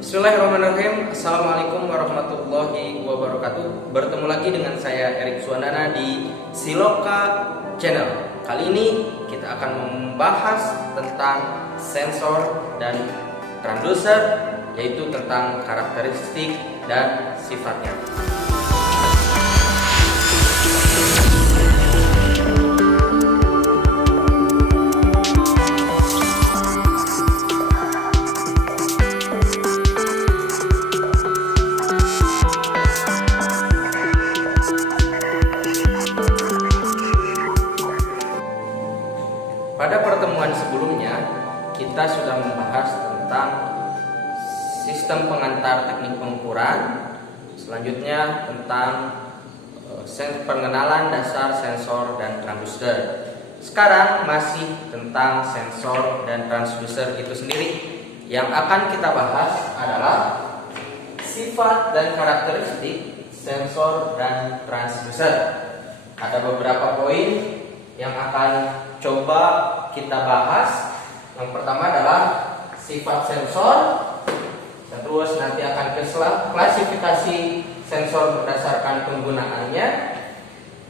Bismillahirrahmanirrahim. Assalamualaikum warahmatullahi wabarakatuh. Bertemu lagi dengan saya Erik Suandana di Siloka Channel. Kali ini kita akan membahas tentang sensor dan transducer, yaitu tentang karakteristik dan sifatnya. Pada pertemuan sebelumnya, kita sudah membahas tentang sistem pengantar teknik pengukuran. Selanjutnya tentang pengenalan dasar sensor dan transducer. Sekarang masih tentang sensor dan transducer itu sendiri. Yang akan kita bahas adalah sifat dan karakteristik sensor dan transducer. Ada beberapa poin yang akan coba kita bahas. Yang pertama adalah sifat sensor, terus nanti akan ke klasifikasi sensor berdasarkan penggunaannya,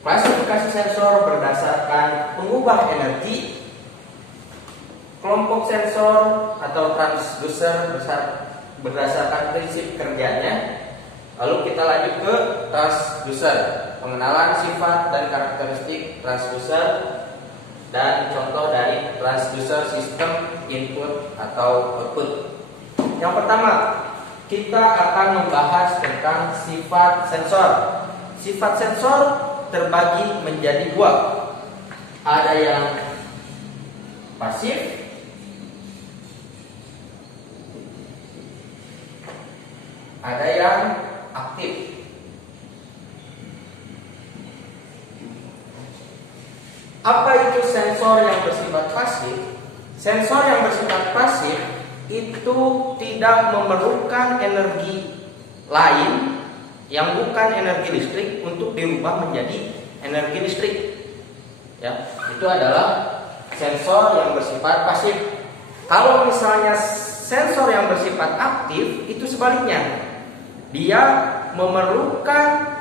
klasifikasi sensor berdasarkan pengubah energi, kelompok sensor atau transducer berdasarkan prinsip kerjanya. Lalu kita lanjut ke transducer, pengenalan sifat dan karakteristik transducer, dan contoh dari transducer sistem input atau output. Yang pertama, kita akan membahas tentang sifat sensor. Sifat sensor terbagi menjadi dua. Ada yang pasif, ada yang aktif. Apa itu sensor yang bersifat pasif? Sensor yang bersifat pasif itu tidak memerlukan energi lain yang bukan energi listrik untuk dirubah menjadi energi listrik. Ya, itu adalah sensor yang bersifat pasif. Kalau misalnya sensor yang bersifat aktif, itu sebaliknya. Dia memerlukan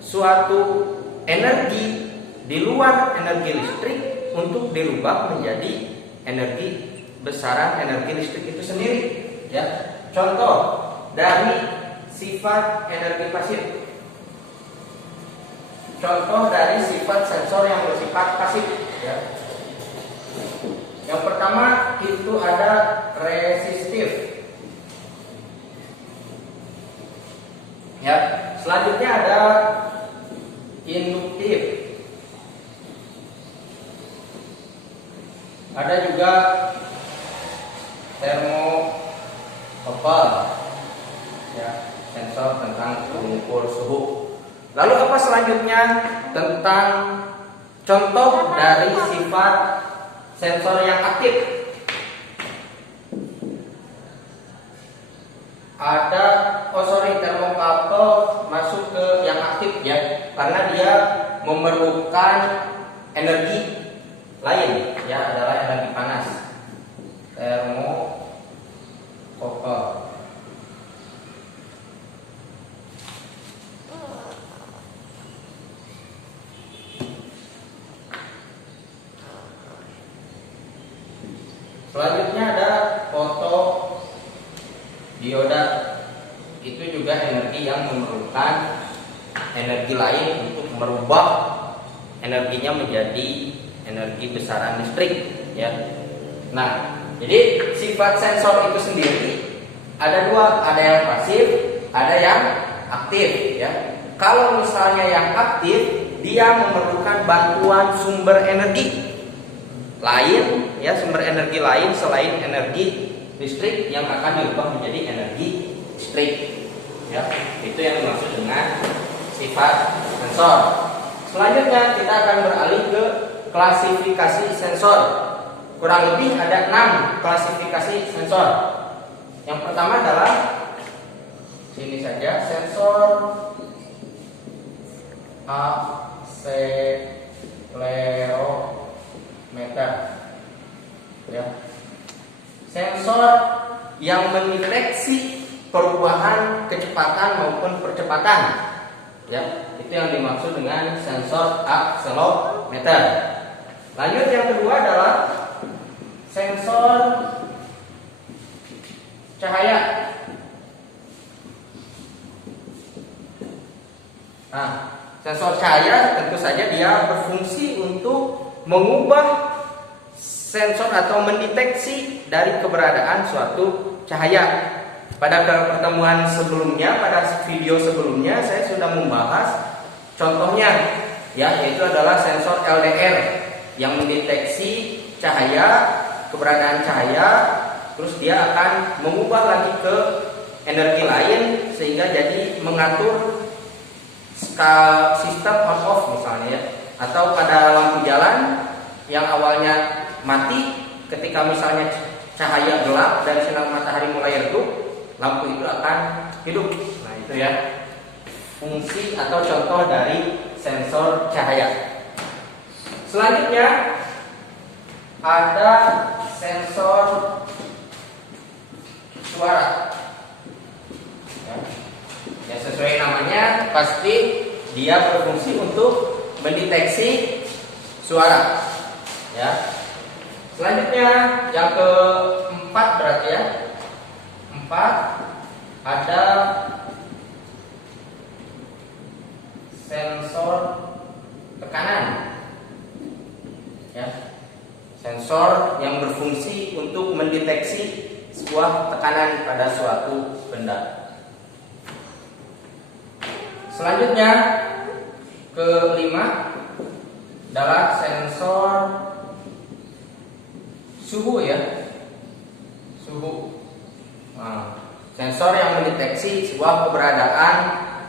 suatu energi di luar energi listrik untuk dirubah menjadi energi besaran energi listrik itu sendiri. Ya, contoh dari sifat energi pasif. Contoh dari sifat sensor yang bersifat pasif. Ya. Yang pertama itu ada resistif. Ya, selanjutnya ada induktif. Ada juga termokouple, ya, sensor tentang pengukur suhu. Lalu apa selanjutnya tentang contoh dari sifat sensor yang aktif? Ada termokouple masuk ke yang aktif, ya, karena dia memerlukan energi lain, ya, adalah energi panas. Termokouple. Selanjutnya ada fotodioda. Itu juga energi yang memerlukan energi lain untuk merubah energinya menjadi energi besaran listrik, ya. Nah, jadi sifat sensor itu sendiri ada dua, ada yang pasif, ada yang aktif, ya. Kalau misalnya yang aktif, dia memerlukan bantuan sumber energi lain, ya, sumber energi lain selain energi listrik yang akan dirubah menjadi energi listrik, ya. Itu yang dimaksud dengan sifat sensor. Selanjutnya kita akan beralih ke klasifikasi sensor. Kurang lebih ada 6 klasifikasi sensor. Yang pertama adalah sini saja, sensor akselerometer, ya. Sensor yang mendeteksi perubahan kecepatan maupun percepatan. Ya, itu yang dimaksud dengan sensor akselerometer. Lanjut, yang kedua adalah sensor cahaya. Nah, sensor cahaya tentu saja dia berfungsi untuk mengubah sensor atau mendeteksi dari keberadaan suatu cahaya. Pada pertemuan sebelumnya, pada video sebelumnya saya sudah membahas contohnya, ya, yaitu adalah sensor LDR yang mendeteksi cahaya, keberadaan cahaya, terus dia akan mengubah lagi ke energi lain sehingga jadi mengatur sistem on off misalnya, ya. Atau pada lampu jalan yang awalnya mati, ketika misalnya cahaya gelap dan sinar matahari mulai redup, lampu itu akan hidup. Nah, itu ya fungsi atau contoh dari sensor cahaya. Selanjutnya ada sensor suara. Ya, sesuai namanya pasti dia berfungsi untuk mendeteksi suara. Ya. Selanjutnya yang keempat berarti ya. 4 ada sensor tekanan. Ya. Sensor yang berfungsi untuk mendeteksi sebuah tekanan pada suatu benda. Selanjutnya kelima adalah sensor suhu, ya. Suhu. Nah, sensor yang mendeteksi sebuah keberadaan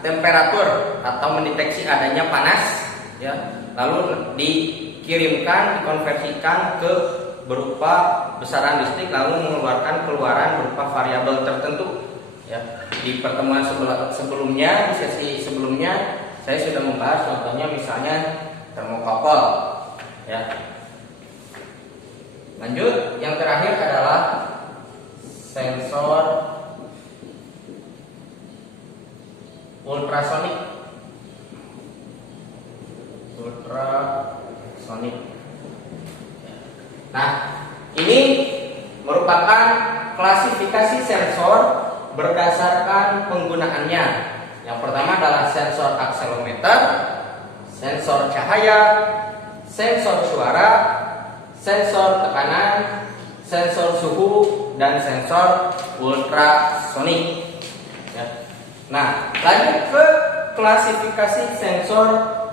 temperatur atau mendeteksi adanya panas, ya, lalu dikirimkan, dikonversikan ke berupa besaran listrik, lalu mengeluarkan keluaran berupa variabel tertentu. Ya, di pertemuan sebelumnya, di sesi sebelumnya saya sudah membahas contohnya misalnya termokouple. Ya. Lanjut, yang terakhir adalah sensor ultrasonik. Ultrasonik. Nah, ini merupakan klasifikasi sensor berdasarkan penggunaannya. Yang pertama adalah sensor akselerometer, sensor cahaya, sensor suara, sensor tekanan, sensor suhu, dan sensor ultrasonik. Ya. Nah, lanjut ke klasifikasi sensor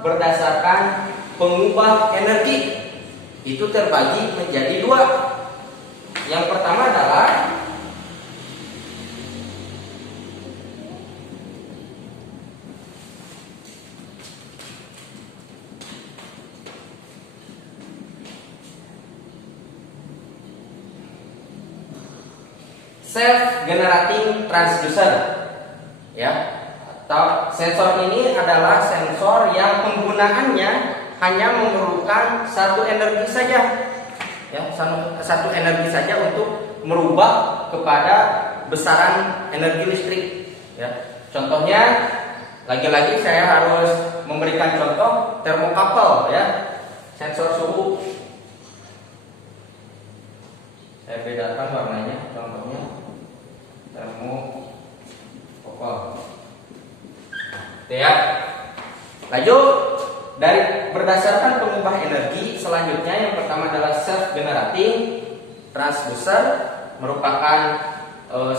berdasarkan pengubah energi. Itu terbagi menjadi 2. Yang pertama adalah self-generating transducer, ya. Atau sensor ini adalah sensor yang penggunaannya hanya memerlukan satu energi saja, ya, satu energi saja untuk merubah kepada besaran energi listrik. Ya. Contohnya, lagi-lagi saya harus memberikan contoh termokouple, ya, sensor suhu. Saya bedakan warnanya, contohnya termokouple. Ya. Lanjut, dari berdasarkan pengubah energi selanjutnya yang pertama adalah self generating transducer, merupakan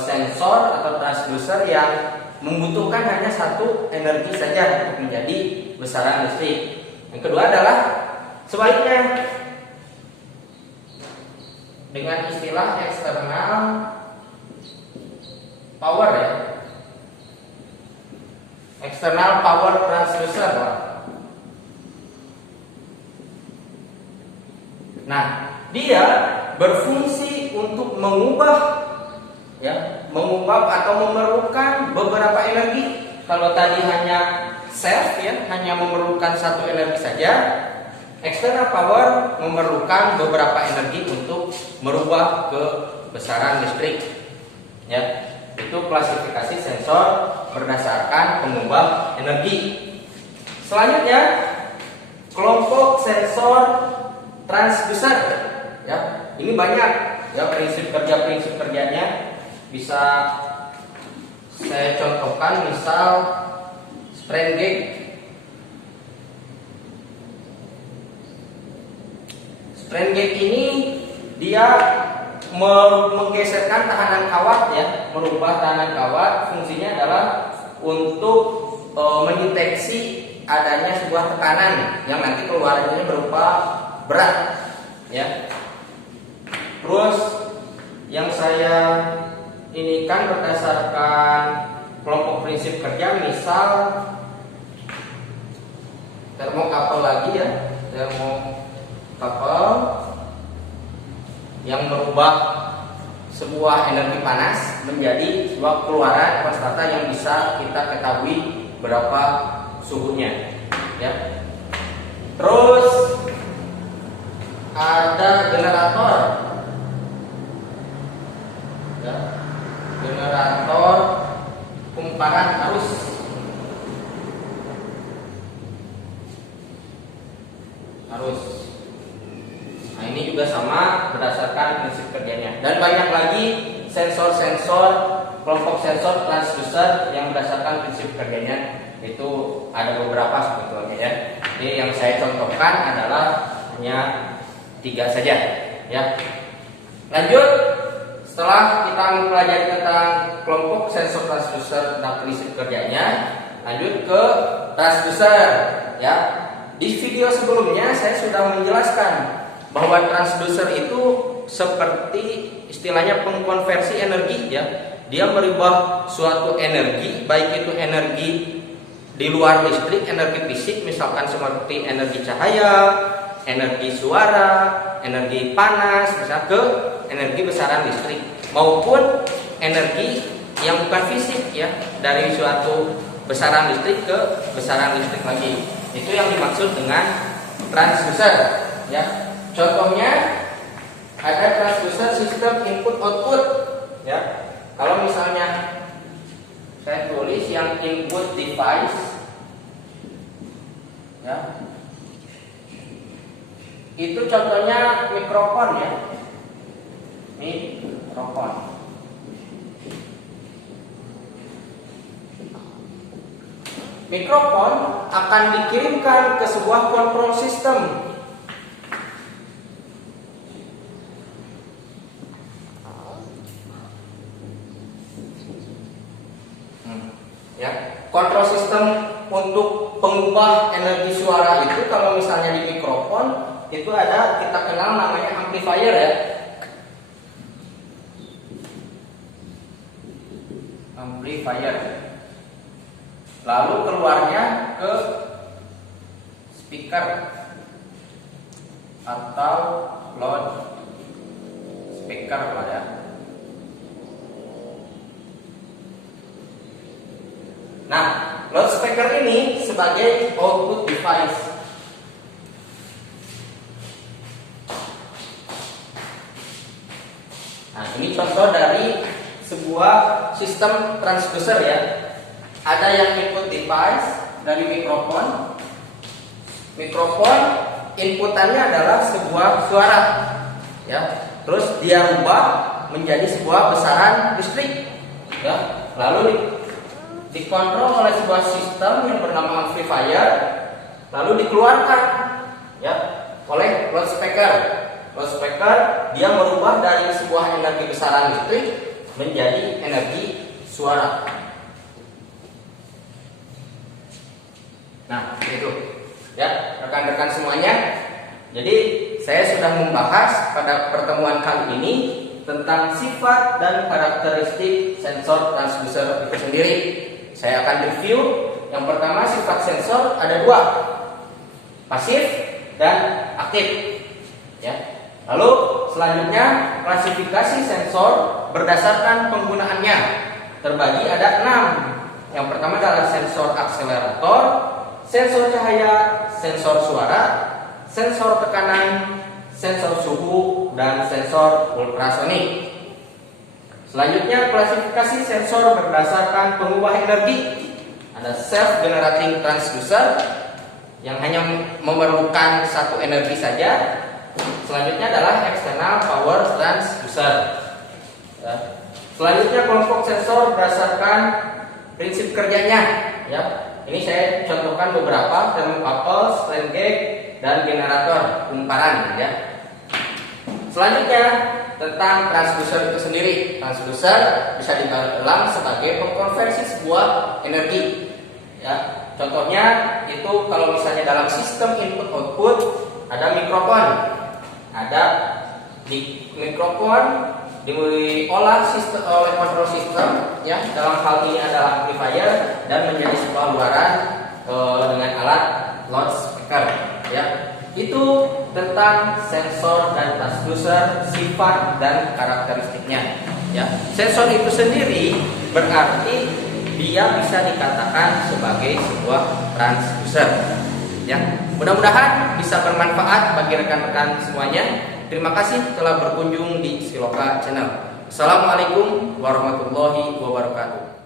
sensor atau transducer yang membutuhkan hanya satu energi saja untuk menjadi besaran listrik. Yang kedua adalah sebaliknya, dengan istilah external power, ya. External power transducer. Nah, dia berfungsi untuk mengubah, ya, mengubah atau memerlukan beberapa energi. Kalau tadi hanya self, ya, hanya memerlukan satu energi saja, external power memerlukan beberapa energi untuk merubah ke besaran listrik. Ya. Itu klasifikasi sensor berdasarkan pengubah energi. Selanjutnya, kelompok sensor transducer. Ya, ini banyak ya prinsip kerjanya. Bisa saya contohkan, misal strain gauge. Strain gauge ini dia menggeserkan tahanan kawat ya, merubah tahanan kawat. Fungsinya adalah untuk mendeteksi adanya sebuah tekanan yang nanti keluarannya berupa berat ya. Terus yang saya ini kan berdasarkan kelompok prinsip kerja, misal termokapel lagi ya, termokapel yang merubah sebuah energi panas menjadi sebuah keluaran konstanta yang bisa kita ketahui berapa suhunya ya. Terus ada generator ya, generator kumparan arus. Nah, ini juga sama berdasarkan prinsip kerjanya. Dan banyak lagi sensor-sensor, kelompok sensor transducer yang berdasarkan prinsip kerjanya. Itu ada beberapa sebetulnya ya. Ini yang saya contohkan adalah hanya 3 saja ya. Lanjut, setelah kita mempelajari tentang kelompok sensor transducer dan prinsip kerjanya, lanjut ke transducer ya. Di video sebelumnya saya sudah menjelaskan bahwa transducer itu seperti istilahnya pengkonversi energi ya. Dia merubah suatu energi, baik itu energi di luar listrik, energi fisik misalkan seperti energi cahaya, energi suara, energi panas, misalnya ke energi besaran listrik, maupun energi yang bukan fisik ya, dari suatu besaran listrik ke besaran listrik lagi. Itu yang dimaksud dengan transducer ya. Contohnya ada transducer sistem input output ya. Kalau misalnya saya tulis yang input device ya, itu contohnya mikrofon ya, mikrofon. Mikrofon akan dikirimkan ke sebuah kontrol sistem. Ya, kontrol sistem untuk pengubah energi suara itu kalau misalnya di mikrofon itu ada, kita kenal namanya amplifier ya. Amplifier. Lalu keluarnya ke speaker atau loud speaker lah ya. Nah, loudspeaker ini sebagai output device. Nah, ini contoh dari sebuah sistem transducer ya. Ada yang input device dari mikrofon. Mikrofon inputannya adalah sebuah suara ya. Terus dia rubah menjadi sebuah besaran listrik ya. Lalu dikontrol oleh sebuah sistem yang bernama amplifier, lalu dikeluarkan ya oleh loudspeaker. Loudspeaker dia merubah dari sebuah energi besaran listrik menjadi energi suara. Nah, itu ya rekan-rekan semuanya. Jadi saya sudah membahas pada pertemuan kali ini tentang sifat dan karakteristik sensor transducer itu sendiri. Saya akan review. Yang pertama, sifat sensor ada 2, pasif dan aktif ya. Lalu selanjutnya klasifikasi sensor berdasarkan penggunaannya terbagi ada 6. Yang pertama adalah sensor akselerator, sensor cahaya, sensor suara, sensor tekanan, sensor suhu, dan sensor ultrasonik. Selanjutnya klasifikasi sensor berdasarkan pengubah energi. Ada self generating transducer yang hanya memerlukan satu energi saja. Selanjutnya adalah external power transducer. Selanjutnya kelompok sensor berdasarkan prinsip kerjanya. Ya, ini saya contohkan beberapa: termokapel, strain gauge, dan generator kumparan. Ya. Selanjutnya tentang transducer itu sendiri. Transducer bisa dibilang sebagai pengkonversi sebuah energi. Ya, contohnya itu kalau misalnya dalam sistem input output ada mikrofon, mikrofon diolah sistem oleh control system. Ya, dalam hal ini adalah amplifier dan menjadi sebuah luaran dengan alat loudspeaker. Ya, itu tentang sensor dan transducer, sifat dan karakteristiknya. Ya, sensor itu sendiri berarti dia bisa dikatakan sebagai sebuah transducer. Ya, mudah-mudahan bisa bermanfaat bagi rekan-rekan semuanya. Terima kasih telah berkunjung di Siloka Channel. Assalamualaikum warahmatullahi wabarakatuh.